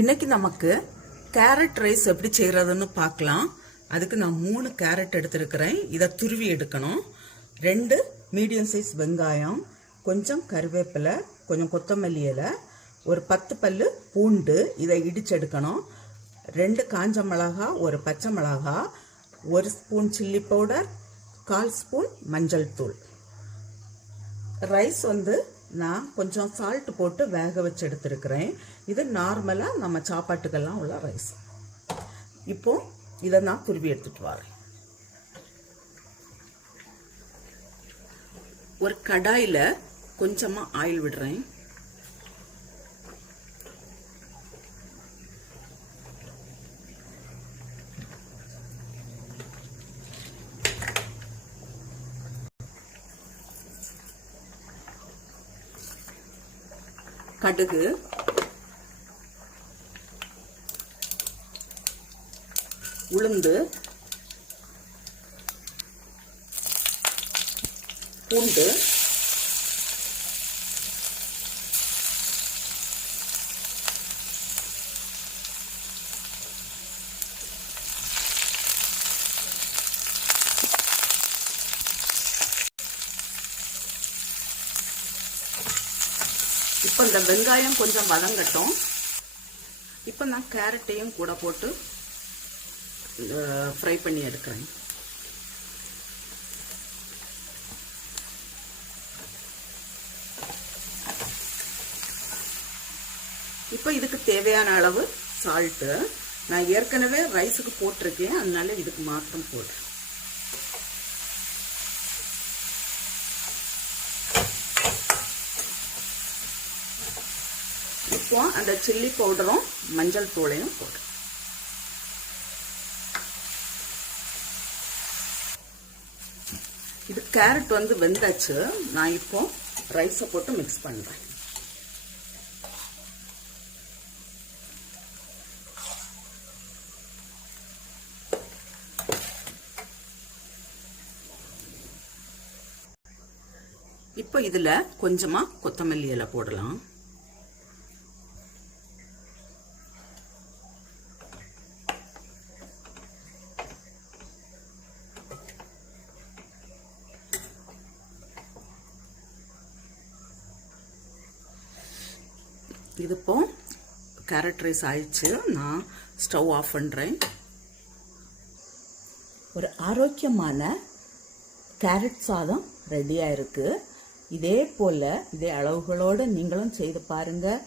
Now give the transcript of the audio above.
இன்னைக்கு நமக்கு carrot rice எப்படி செய்யறதுன்னு பார்க்கலாம். அதுக்கு நான் 3 கேரட் எடுத்திருக்கிறேன். இதை துருவி எடுக்கணும். 2 மீடியம் சைஸ் வெங்காயம், கொஞ்சம் கருவேப்பிலை, கொஞ்சம் கொத்தமல்லி இலை, ஒரு 10 பல்லு பூண்டு, இதை இடிச்சு எடுக்கணும். 2 காஞ்ச மிளகா, ஒரு பச்சை மிளகா, 1 ஸ்பூன் சில்லி பவுடர், 1/4 ஸ்பூன் மஞ்சள் தூள். ரைஸ் நான் கொஞ்சம் சால்ட் போட்டு வேக வச்சு எடுத்துருக்கிறேன். இது நார்மலாக நம்ம சாப்பாட்டுக்கெல்லாம் உள்ள ரைஸ். இப்போ இதை நான் துருவி எடுத்துட்டு வரேன். ஒரு கடாயில் கொஞ்சமாக ஆயில் விடுறேன். கடுகு, உளுந்து, பூண்டு, இப்போ இந்த வெங்காயம் கொஞ்சம் வதங்கட்டும். இப்போ நான் கேரட்டையும் கூட போட்டு ஃப்ரை பண்ணி எடுக்கிறேன். இப்போ இதுக்கு தேவையான அளவு சால்ட்டு நான் ஏற்கனவே ரைஸுக்கு போட்டிருக்கேன், அதனால இதுக்கு மாத்திரம் போடுறேன். இப்போ அந்த சில்லி பவுடரும் மஞ்சள் தூளையும் போடுறேன். இது கேரட் வெந்தாச்சு. நான் இப்போ ரைஸை போட்டு மிக்ஸ் பண்றேன். இப்போ இதுல கொஞ்சமா கொத்தமல்லி இலை போடலாம். இது இப்போ கேரட் ரைஸ் ஆயிடுச்சு. நான் ஸ்டவ் ஆஃப் பண்ணுறேன். ஒரு ஆரோக்கியமான கேரட் சாதம் ரெடியாக இருக்குது. இதே போல் இதே அளவுகளோடு நீங்களும் செய்து பாருங்கள்.